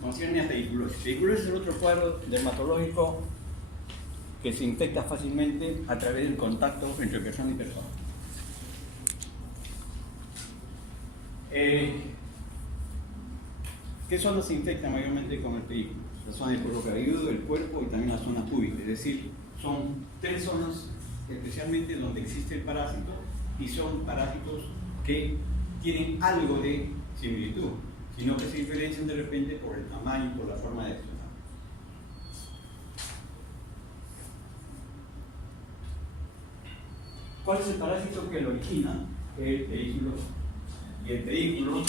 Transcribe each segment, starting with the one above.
concierne a pediculosis. Pediculosis es el otro cuadro dermatológico que se infecta fácilmente a través del contacto entre persona y persona. ¿Qué zonas se infectan mayormente con el pedículo? La zona del cuero cabelludo, el cuerpo y también la zona púbica. Es decir, son tres zonas especialmente donde existe el parásito y son parásitos que tienen algo de similitud, sino que se diferencian de repente por el tamaño y por la forma de accionar. ¿Cuál es el parásito que lo origina? El pedículo. Y el pedículo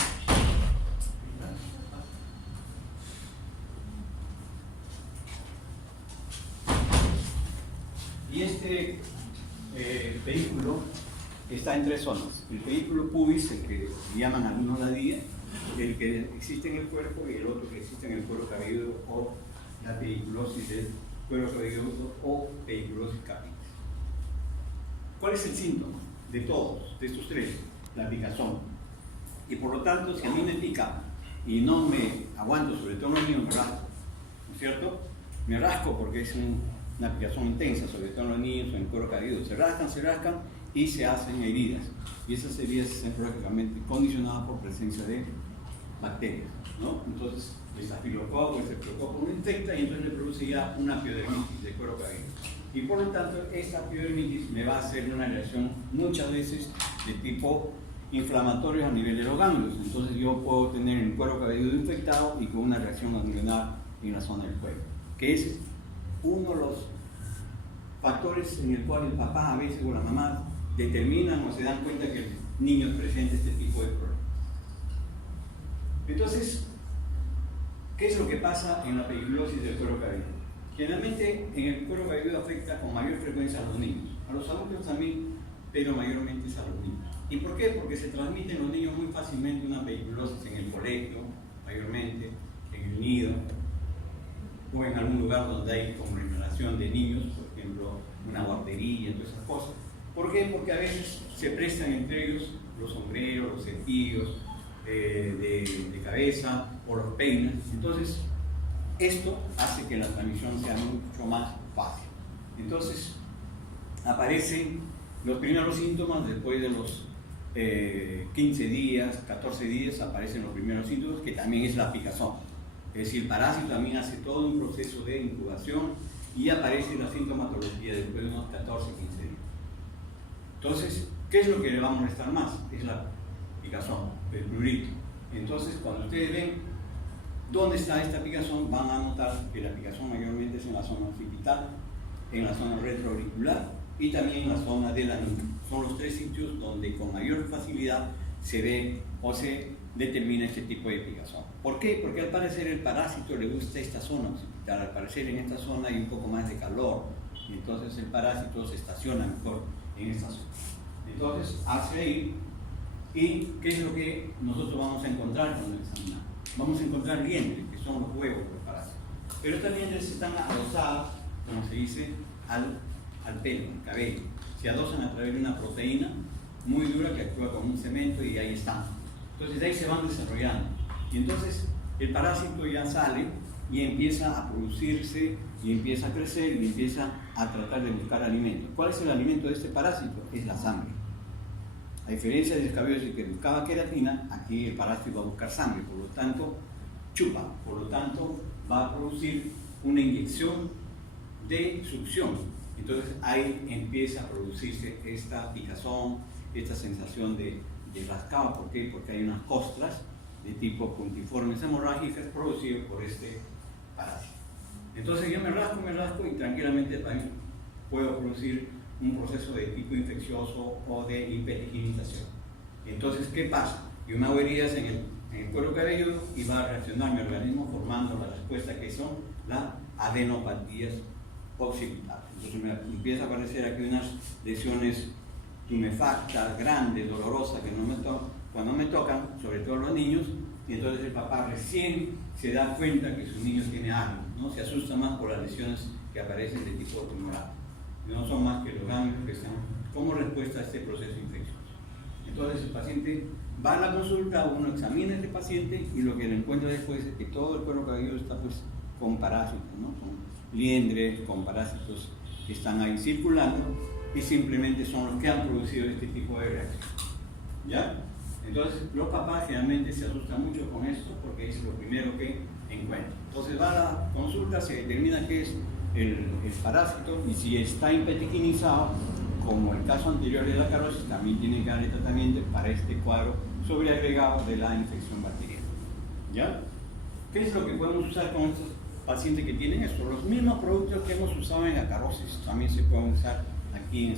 pedículo está en tres zonas. El pedículo pubis, el que llaman algunos la día, el que existe en el cuerpo y el otro que existe en el cuero cabelludo o la pediculosis del cuero cabelludo o pediculosis capitis. ¿Cuál es el síntoma de todos, de estos tres? La picazón. Y por lo tanto, si a mí me pica y no me aguanto, sobre todo en los niños, me rasco, ¿no es cierto? Me rasco porque es una picazón intensa, sobre todo en los niños o en el cuero cabelludo. Se rascan y se hacen heridas. Y esas heridas están prácticamente condicionadas por presencia de bacterias, ¿no? Entonces, el estafilococo, el estreptococo lo infecta y entonces le produce ya una piodermitis de cuero cabelludo. Y por lo tanto, esta piodermitis me va a hacer una reacción muchas veces de tipo inflamatorio a nivel de los ganglios. Entonces yo puedo tener el cuero cabelludo infectado y con una reacción ganglionar en la zona del cuello, que es uno de los factores en el cual el papá a veces o la mamá determinan o se dan cuenta que el niño presenta este tipo de problemas. Entonces, ¿qué es lo que pasa en la pediculosis del cuero cabelludo? Generalmente en el cuero cabelludo afecta con mayor frecuencia a los niños, a los adultos también, pero mayormente es a los niños. ¿Y por qué? Porque se transmite en los niños muy fácilmente una pediculosis en el colegio, mayormente, en el nido, o en algún lugar donde hay conglomeración de niños, por ejemplo, una guardería, todas esas cosas. ¿Por qué? Porque a veces se prestan entre ellos los sombreros, los cepillos de cabeza o los peines. Entonces, esto hace que la transmisión sea mucho más fácil. Entonces, aparecen los primeros síntomas después de los 15 días, 14 días, aparecen los primeros síntomas, que también es la picazón. Es decir, el parásito también hace todo un proceso de incubación y aparece la sintomatología después de unos 14, 15 días. Entonces, ¿qué es lo que le va a molestar más? Es la picazón, el prurito. Entonces, cuando ustedes ven dónde está esta picazón, van a notar que la picazón mayormente es en la zona occipital, en la zona retroauricular y también en la zona de la nuca. Son los tres sitios donde con mayor facilidad se ve o se determina este tipo de picazón. ¿Por qué? Porque al parecer el parásito le gusta esta zona occipital. Al parecer en esta zona hay un poco más de calor y entonces el parásito se estaciona mejor en esta zona. Entonces hace ahí, y ¿qué es lo que nosotros vamos a encontrar cuando examinamos? Vamos a encontrar liendres, que son los huevos del parásito. Pero estas liendres están adosadas, como se dice, al pelo, al cabello. Se adosan a través de una proteína muy dura que actúa como un cemento y ahí están. Entonces de ahí se van desarrollando. Y entonces el parásito ya sale y empieza a producirse y empieza a crecer y empieza a tratar de buscar alimento. ¿Cuál es el alimento de este parásito? Es la sangre. A diferencia del escabiosis que buscaba queratina, aquí el parásito va a buscar sangre, por lo tanto chupa, por lo tanto va a producir una inyección de succión. Entonces ahí empieza a producirse esta picazón, esta sensación de rascado. ¿Por qué? Porque hay unas costras de tipo puntiformes hemorrágicas producidas por este parásito. Entonces yo me rasco y tranquilamente también puedo producir un proceso de tipo infeccioso o de hiperhigienización. Entonces, ¿qué pasa? Yo me hago heridas en el cuero cabelludo y va a reaccionar mi organismo formando la respuesta que son las adenopatías occipitales. Entonces me empieza a aparecer aquí unas lesiones tumefactas, grandes, dolorosas, que cuando me tocan, sobre todo los niños, y entonces el papá recién se da cuenta que su niño tiene algo, ¿no? Se asusta más por las lesiones que aparecen de tipo tumoral. No son más que los ganglios que están como respuesta a este proceso infeccioso. Entonces el paciente va a la consulta, uno examina a este paciente y lo que le encuentra después es que todo el cuero cabelludo está pues con parásitos, ¿no? Con liendres, con parásitos que están ahí circulando y simplemente son los que han producido este tipo de reacción. ¿Ya? Entonces, los papás generalmente se asustan mucho con esto porque es lo primero que encuentran. Entonces, va a la consulta, se determina qué es el parásito y si está impetiginizado, como el caso anterior de la carosis, también tiene que darle tratamiento para este cuadro sobreagregado de la infección bacteriana. ¿Ya? ¿Qué es lo que podemos usar con estos pacientes que tienen esto? Los mismos productos que hemos usado en la carosis también se pueden usar aquí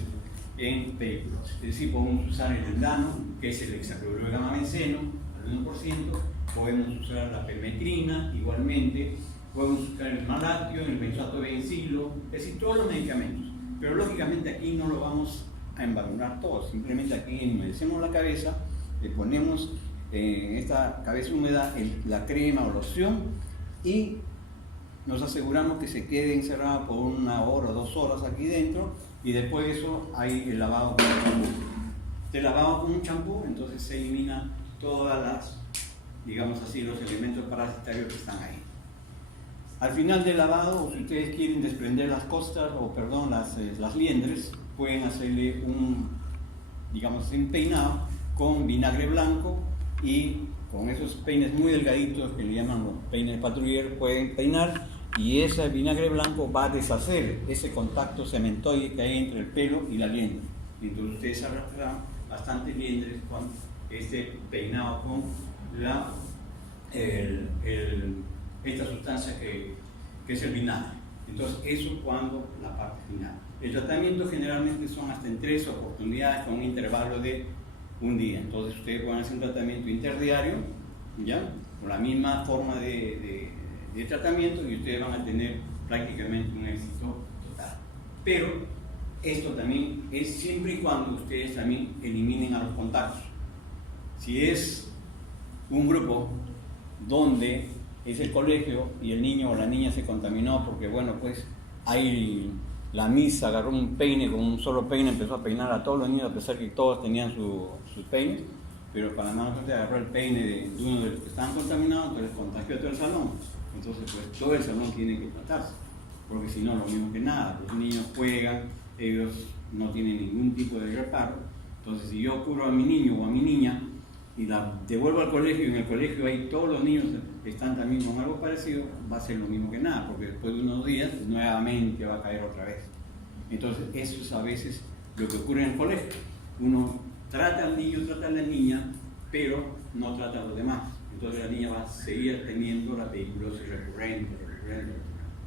en pediculosis. Es decir, podemos usar el endano, que es el hexacloruro de gamma-benceno, al 1%, podemos usar la permetrina, igualmente, podemos usar el malatio, el benzoato de bencilo, es decir, todos los medicamentos. Pero lógicamente aquí no lo vamos a embalunar todo, simplemente aquí enhumedecemos la cabeza, le ponemos en esta cabeza húmeda la crema o loción y nos aseguramos que se quede encerrado por 1 hora o 2 horas aquí dentro y después de eso hay el lavado con un champú. Este lavado con un champú, entonces se elimina todas las, digamos así, los elementos parasitarios que están ahí. Al final del lavado, si ustedes quieren desprender las costras, o perdón, las liendres, pueden hacerle un peinado con vinagre blanco y con esos peines muy delgaditos que le llaman los peines patruller, pueden peinar y ese vinagre blanco va a deshacer ese contacto cementoide que hay entre el pelo y la liendre. Y entonces ustedes arrastrarán bastantes liendres con este peinado con esta sustancia que es el vinagre. Entonces, eso cuando la parte final. El tratamiento generalmente son hasta en 3 oportunidades con un intervalo de 1 día. Entonces, ustedes pueden hacer un tratamiento interdiario, ¿ya? Con la misma forma de tratamiento y ustedes van a tener prácticamente un éxito total. Pero, esto también es siempre y cuando ustedes también eliminen a los contactos. Si es un grupo donde es el colegio y el niño o la niña se contaminó porque, bueno, pues ahí la misa agarró un peine, con un solo peine empezó a peinar a todos los niños a pesar que todos tenían sus peines, pero para la mala suerte agarró el peine de uno de los que estaban contaminados, entonces contagió a todo el salón. Entonces, pues todo el salón tiene que tratarse, porque si no, lo mismo que nada, los niños juegan, ellos no tienen ningún tipo de reparo. Entonces, si yo curo a mi niño o a mi niña y la devuelvo al colegio y en el colegio ahí todos los niños están también con algo parecido, va a ser lo mismo que nada, porque después de unos días nuevamente va a caer otra vez. Entonces eso es a veces lo que ocurre en el colegio. Uno trata al niño, trata a la niña, pero no trata a los demás. Entonces la niña va a seguir teniendo la pediculosis recurrente.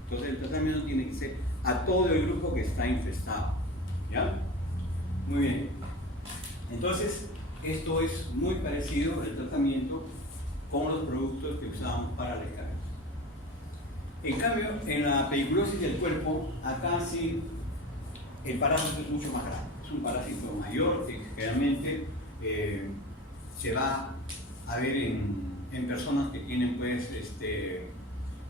Entonces el tratamiento tiene que ser a todo el grupo que está infestado. ¿Ya? Muy bien. Entonces, esto es muy parecido el tratamiento con los productos que usamos para la esclerosis. En cambio, en la pediculosis del cuerpo, acá sí el parásito es mucho más grande. Es un parásito mayor que generalmente se va a ver en personas que tienen, pues,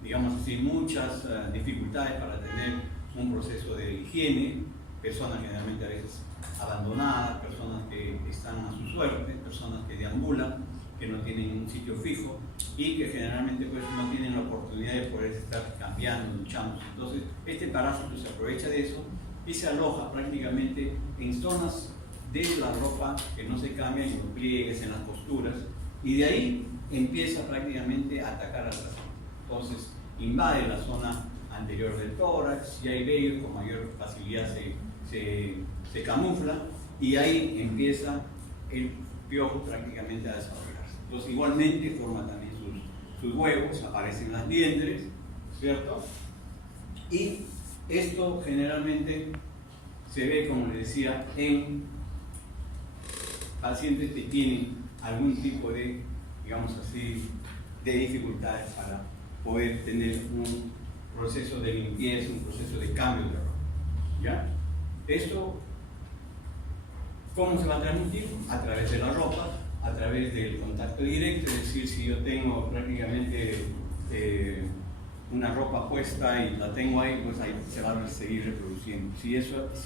digamos así, muchas dificultades para tener un proceso de higiene, personas generalmente a veces abandonadas, personas que están a su suerte, personas que deambulan, que no tienen un sitio fijo y que generalmente pues no tienen la oportunidad de poder estar cambiando, luchando. Entonces este parásito se aprovecha de eso y se aloja prácticamente en zonas de la ropa que no se cambian, en los pliegues, en las costuras, y de ahí empieza prácticamente a atacar al paciente. Entonces invade la zona anterior del tórax y hay vellos con mayor facilidad se camufla y ahí empieza el piojo prácticamente a desarrollarse. Entonces igualmente forma también sus huevos, aparecen las liendres, ¿cierto? Y esto generalmente se ve, como les decía, en pacientes que tienen algún tipo de, digamos así, de dificultades para poder tener un proceso de limpieza, un proceso de cambio de ropa. ¿Ya? Esto, ¿cómo se va a transmitir? A través de la ropa, a través del contacto directo, es decir, si yo tengo prácticamente una ropa puesta y la tengo ahí, pues ahí se va a seguir reproduciendo. Si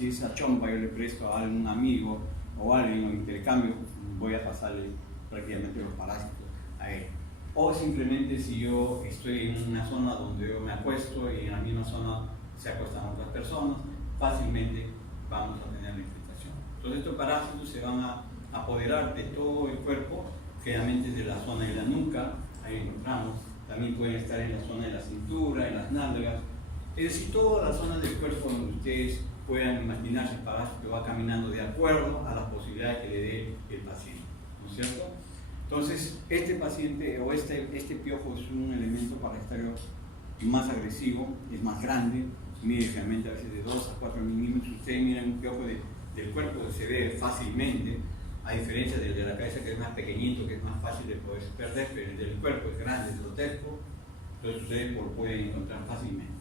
esa chompa yo le presto a algún amigo o a alguien o intercambio, voy a pasarle prácticamente los parásitos a él. O simplemente si yo estoy en una zona donde yo me acuesto y en la misma zona se acuestan otras personas, fácilmente vamos a tener la infestación. Entonces estos parásitos se van a apoderar de todo el cuerpo, generalmente de la zona de la nuca, ahí encontramos, también pueden estar en la zona de la cintura, en las nalgas, es decir, toda la zona del cuerpo donde ustedes puedan imaginarse el parásito va caminando de acuerdo a las posibilidades que le dé el paciente, ¿no es cierto? Entonces, este paciente o este piojo es un elemento parasitario más agresivo, es más grande, mide generalmente a veces de 2 a 4 milímetros. Ustedes miran un piojo del cuerpo que se ve fácilmente, a diferencia del de la cabeza que es más pequeñito, que es más fácil de poder perder, pero el del cuerpo es grande, es grotesco, entonces ustedes lo pueden encontrar fácilmente.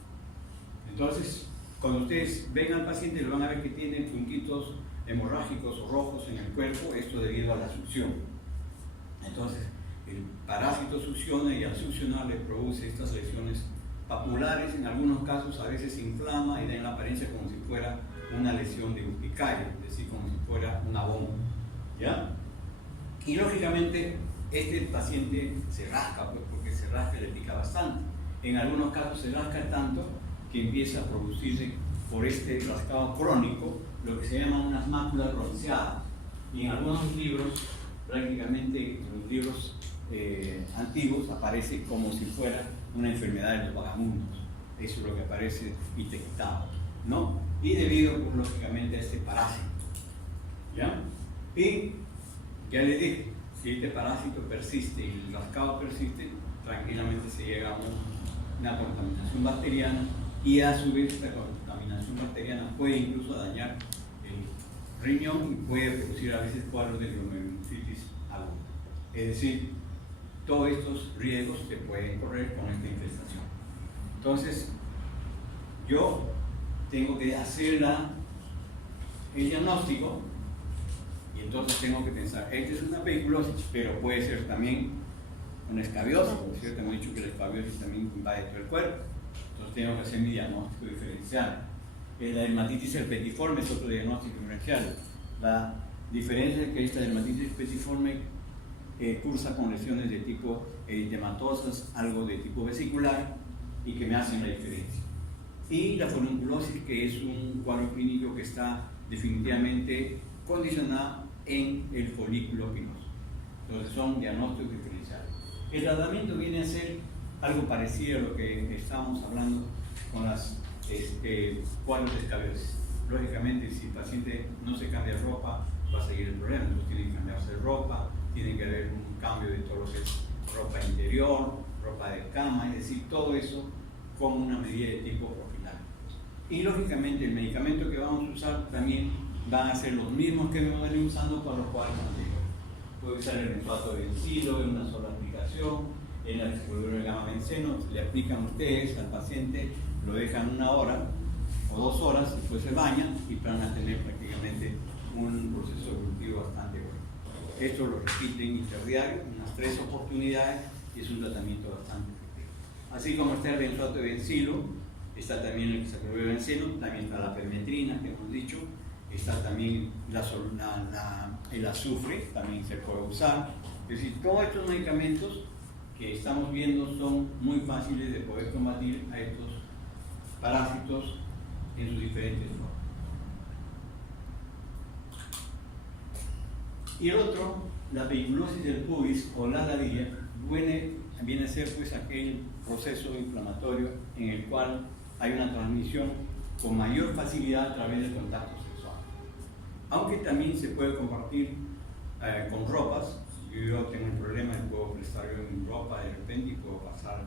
Entonces, cuando ustedes ven al paciente, lo van a ver que tiene puntitos hemorrágicos o rojos en el cuerpo, esto debido a la succión. Entonces, el parásito succiona y al succionar le produce estas lesiones papulares, en algunos casos a veces se inflama y da en la apariencia como si fuera una lesión de urticaria, es decir, como si fuera una bomba, ¿ya? Y lógicamente este paciente se rasca, pues, porque se rasca y le pica bastante. En algunos casos se rasca tanto que empieza a producirse por este rascado crónico lo que se llaman unas máculas bronceadas. Y en algunos libros, prácticamente en los libros antiguos, aparece como si fuera una enfermedad de los vagabundos. Eso es lo que aparece detectado, ¿no? Y debido, pues, lógicamente, a este parásito, ¿ya? Y ya les dije, si este parásito persiste y el rascado persiste, tranquilamente se llega a una contaminación bacteriana, y a su vez esta contaminación bacteriana puede incluso dañar el riñón y puede producir a veces cuadros de glomerulonephritis aguda. Es decir, todos estos riesgos se pueden correr con esta infestación. Entonces, yo tengo que hacer el diagnóstico y entonces tengo que pensar, esta es una pediculosis, pero puede ser también una escabiosis, por cierto, hemos dicho que la escabiosis también invade todo el cuerpo. Entonces tengo que hacer mi diagnóstico diferencial. La dermatitis herpetiforme es otro diagnóstico diferencial. La diferencia es que esta dermatitis herpetiforme cursa con lesiones de tipo eritematosas, algo de tipo vesicular, y que me hacen la diferencia. Y la folunculosis, que es un cuadro clínico que está definitivamente condicionado en el folículo pinoso. Entonces son diagnósticos diferenciales. El tratamiento viene a ser algo parecido a lo que estábamos hablando con las cuadros de escabiosis. Lógicamente, si el paciente no se cambia de ropa, va a seguir el problema. Entonces tiene que cambiarse de ropa, tiene que haber un cambio de todo lo que es ropa interior, ropa de cama, es decir, todo eso como una medida de tipo profiláctico. Y lógicamente el medicamento que vamos a usar también van a ser los mismos que hemos venido usando para los cuadros anteriores. Puede usar el benzoato de bencilo en una sola aplicación, en la hexacloruro de gamma benceno, le aplican ustedes al paciente, lo dejan 1 hora o 2 horas, después se bañan y van a tener prácticamente un proceso evolutivo bastante bueno. Esto lo repiten interdiario, unas 3 oportunidades, y es un tratamiento bastante efectivo. Así como está el benzoato de bencilo, está también el hexacloruro de benceno, también está la permetrina que hemos dicho, está también el azufre, también se puede usar. Es decir, todos estos medicamentos que estamos viendo son muy fáciles de poder combatir a estos parásitos en sus diferentes formas. Y el otro, la pediculosis del pubis o la ladilla, viene a ser pues aquel proceso inflamatorio en el cual hay una transmisión con mayor facilidad a través del contacto sexual. Aunque también se puede compartir con ropas. Si yo tengo un problema, le puedo prestar yo mi ropa de repente y puedo pasar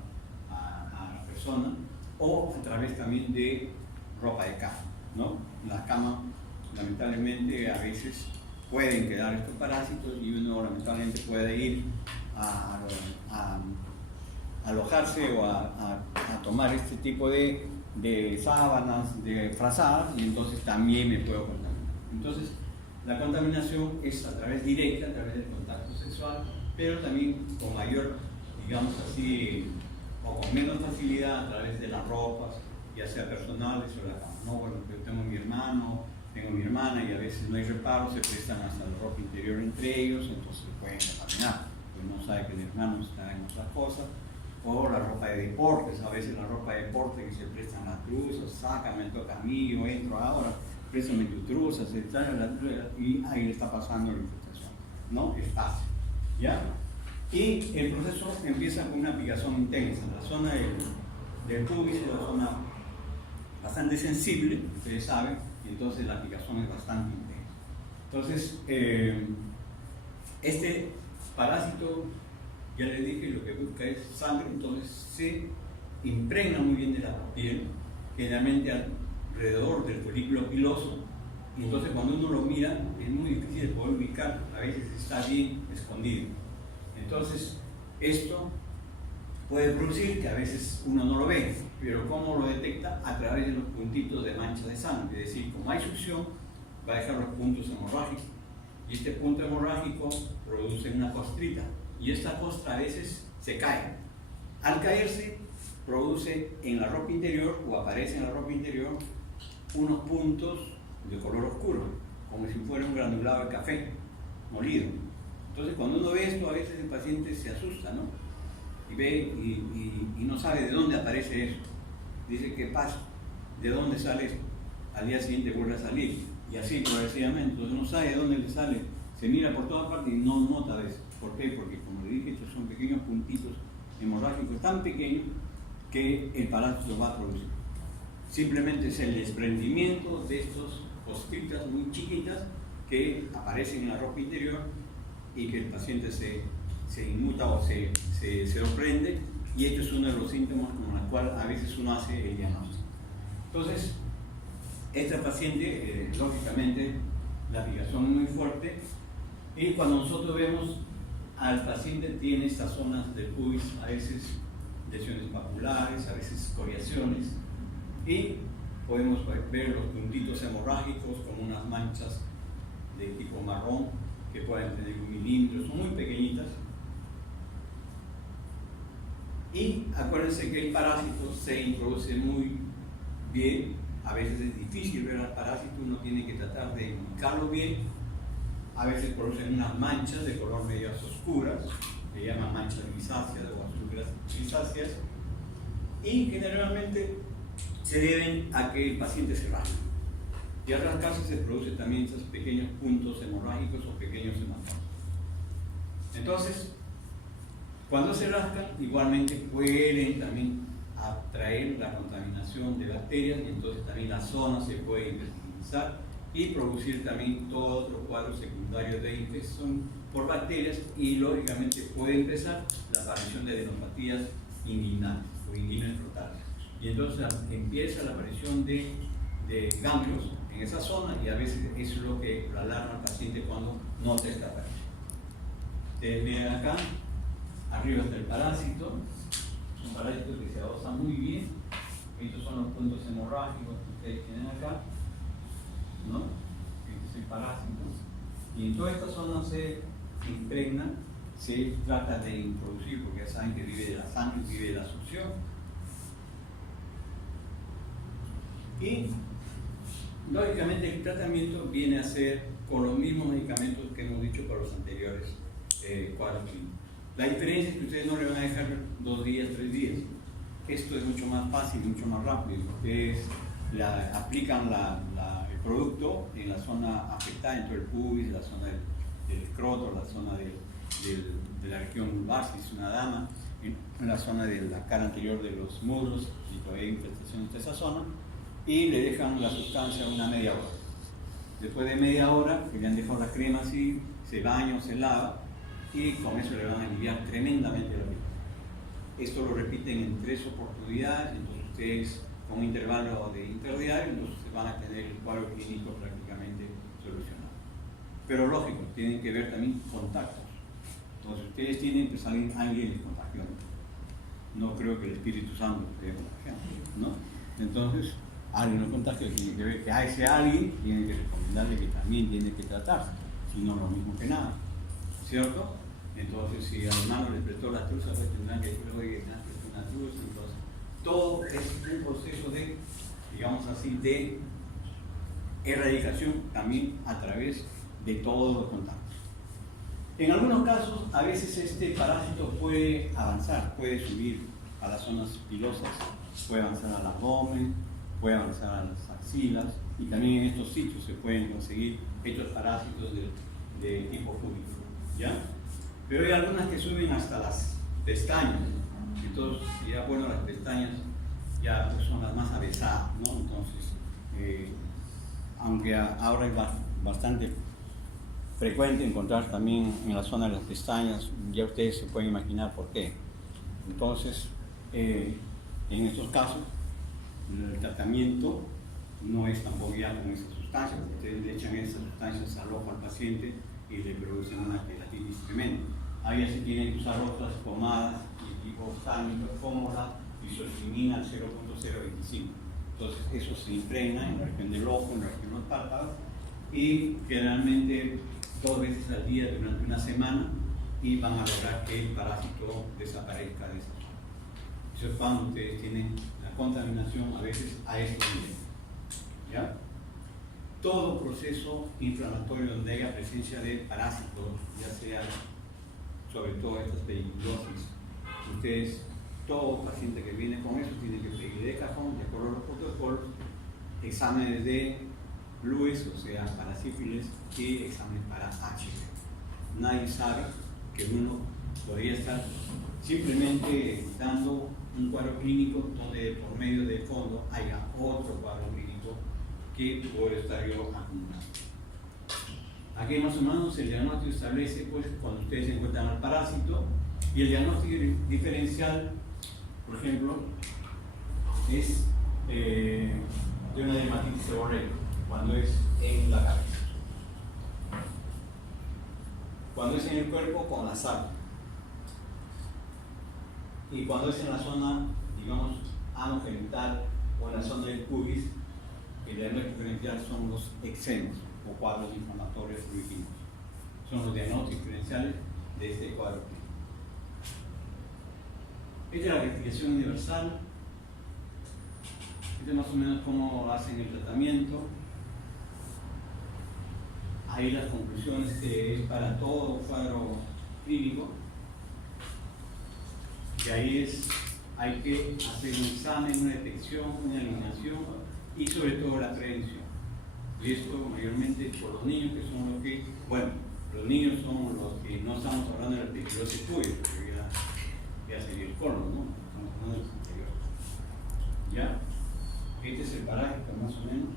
a la persona, o a través también de ropa de cama, ¿no? En la cama, lamentablemente, a veces pueden quedar estos parásitos y uno lamentablemente puede ir a alojarse o a tomar este tipo de sábanas, de frazadas, y entonces también me puedo contaminar. Entonces, la contaminación es a través directa, a través del contacto sexual, pero también con mayor, digamos así, o con menos facilidad a través de las ropas, ya sea personales o la cama. No, bueno, yo tengo a mi hermano, tengo mi hermana y a veces no hay reparo, se prestan hasta la ropa interior entre ellos, entonces pueden contaminar, pues no sabe que el hermano está en otras cosas. O la ropa de deportes, a veces la ropa de deporte que se prestan las truzas, sacan, me toca a mí, yo entro ahora, préstame tu truza, se trae la truza y ahí le está pasando la infiltración, ¿no? Es fácil, ¿ya? Y el proceso empieza con una picazón intensa. La zona del pubis es una zona bastante sensible, ustedes saben, y entonces la picazón es bastante intensa. Entonces, este parásito, ya les dije, lo que busca es sangre, entonces se impregna muy bien de la piel, generalmente alrededor del folículo piloso, y entonces cuando uno lo mira es muy difícil de poder ubicar, a veces está bien escondido. Entonces, esto puede producir que a veces uno no lo ve, pero ¿cómo lo detecta? A través de los puntitos de mancha de sangre, es decir, como hay succión, va a dejar los puntos hemorrágicos, y este punto hemorrágico produce una costrita, y esta costra a veces se cae. Al caerse, produce en la ropa interior, o aparece en la ropa interior, unos puntos de color oscuro, como si fuera un granulado de café molido. Entonces, cuando uno ve esto, a veces el paciente se asusta, ¿no? Y ve y no sabe de dónde aparece eso. Dice, ¿qué pasa? ¿De dónde sale esto? Al día siguiente vuelve a salir, y así progresivamente. Entonces, no sabe de dónde le sale. Se mira por todas partes y no nota a veces. ¿Por qué? Porque, como le dije, estos son pequeños puntitos hemorrágicos tan pequeños que el parásito lo va a producir. Simplemente es el desprendimiento de estos costritas muy chiquitas que aparecen en la ropa interior y que el paciente se inmuta o se sorprende, y esto es uno de los síntomas con los cuales a veces uno hace el diagnóstico. Entonces, esta paciente, lógicamente, la picazón es muy fuerte, y cuando nosotros vemos al paciente tiene estas zonas del pubis, a veces lesiones papulares, a veces escoriaciones, y podemos ver los puntitos hemorrágicos como unas manchas de tipo marrón que pueden tener 1 milímetro, son muy pequeñitas. Y acuérdense que el parásito se introduce muy bien, a veces es difícil ver al parásito, uno tiene que tratar de ubicarlo bien. A veces producen unas manchas de color medio oscuras, que llaman manchas grisáceas o azules grisáceas, y generalmente se deben a que el paciente se rasca. Y al rascarse se producen también esos pequeños puntos hemorrágicos o pequeños hematomas. Entonces, cuando se rascan, igualmente pueden también atraer la contaminación de bacterias, y entonces también la zona se puede intestinalizar y producir también todo otro cuadro secundario de infección por bacterias, y lógicamente puede empezar la aparición de adenopatías inguinales o inguinales frotales. Y entonces empieza la aparición de ganglios en esa zona, y a veces eso es lo que lo alarma al paciente cuando nota esta aparición. Ustedes miren acá, arriba está el parásito, es un parásito que se adosa muy bien. Estos son los puntos hemorrágicos que ustedes tienen acá, ¿no? Este es el parásito, y en toda esta zona se impregna, se trata de introducir, porque ya saben que vive de la sangre, vive de la succión, y lógicamente el tratamiento viene a ser con los mismos medicamentos que hemos dicho para los anteriores cuadros clínicos. La diferencia es que ustedes no le van a dejar 2 días, 3 días. Esto es mucho más fácil, mucho más rápido. Ustedes aplican el producto en la zona afectada, dentro del pubis, la zona del escroto, la zona de la región lumbar, si es una dama, en la zona de la cara anterior de los muslos, si todavía hay infestación de esa zona, y le dejan la sustancia una media hora. Después de media hora, que le han dejado la crema así, se baña o se lava, y con eso le van a aliviar tremendamente la piel. Esto lo repiten en 3 oportunidades, entonces ustedes con un intervalo de interdiario, entonces van a tener el cuadro clínico prácticamente solucionado. Pero lógico, tienen que ver también contactos. Entonces ustedes tienen que salir, alguien les contagió. No creo que el Espíritu Santo esté contagiando, ¿no? Entonces, alguien lo contagió, tiene que ver que a ese alguien tiene que recomendarle que también tiene que tratarse, si no lo mismo que nada, ¿cierto? Entonces, si al hermano le prestó las truzas, pues tendrán que decirle, oye, me has prestado una truza. Entonces, todo es un proceso de, digamos así, de erradicación también a través de todos los contactos. En algunos casos, a veces este parásito puede avanzar, puede subir a las zonas pilosas, puede avanzar al abdomen, puede avanzar a las axilas, y también en estos sitios se pueden conseguir estos parásitos de tipo fúngico, ¿ya? Pero hay algunas que suben hasta las pestañas, entonces ya bueno, las pestañas ya pues, son las más avesadas, ¿no? Entonces, aunque ahora es bastante frecuente encontrar también en la zona de las pestañas, ya ustedes se pueden imaginar por qué. Entonces, en estos casos, el tratamiento no es tampoco ya con esas sustancias, porque ustedes le echan esas sustancias al ojo al paciente y le producen una queratitis tremenda. Ahí ya se tienen que usar otras pomadas de tipo oftálmico, fórmula y isotretinoína al 0.025. Entonces, eso se impregna en la región del ojo, en la región de los párpados, y generalmente 2 veces al día durante una semana, y van a lograr que el parásito desaparezca de esa zona. Eso es cuando ustedes tienen la contaminación a veces a estos niveles. ¿Ya? Todo proceso inflamatorio donde haya presencia de parásitos, ya sea sobre todo estas pediculosis, ustedes, todo paciente que viene con eso tiene que pedir de cajón, de acuerdo a los protocolos, exámenes de Lewis, o sea, para sífilis, y exámenes para HIV. Nadie sabe que uno podría estar simplemente dando un cuadro clínico donde por medio de fondo haya otro cuadro clínico que puede estar yo acumulando. Aquí más o menos el diagnóstico establece pues cuando ustedes encuentran al parásito, y el diagnóstico diferencial, por ejemplo, es de una dermatitis seborreica cuando es en la cabeza. Cuando es en el cuerpo, con la sal. Y cuando es en la zona, digamos, anogenital o en la zona del pubis, el diagnóstico diferencial son los eczemas o cuadros inflamatorios fluídicos. Son los diagnósticos diferenciales de este cuadro clínico. Esta es la clasificación universal. Este es más o menos cómo hacen el tratamiento. Ahí las conclusiones que es para todo cuadro clínico. Y ahí hay que hacer un examen, una detección, una eliminación y sobre todo la prevención. Y esto mayormente por los niños, que son los que, bueno, los niños son los que no estamos hablando de la pediculosis pública, porque ya sería el colon, ¿no? Estamos hablando del anterior. ¿Ya? Este es el parásito más o menos.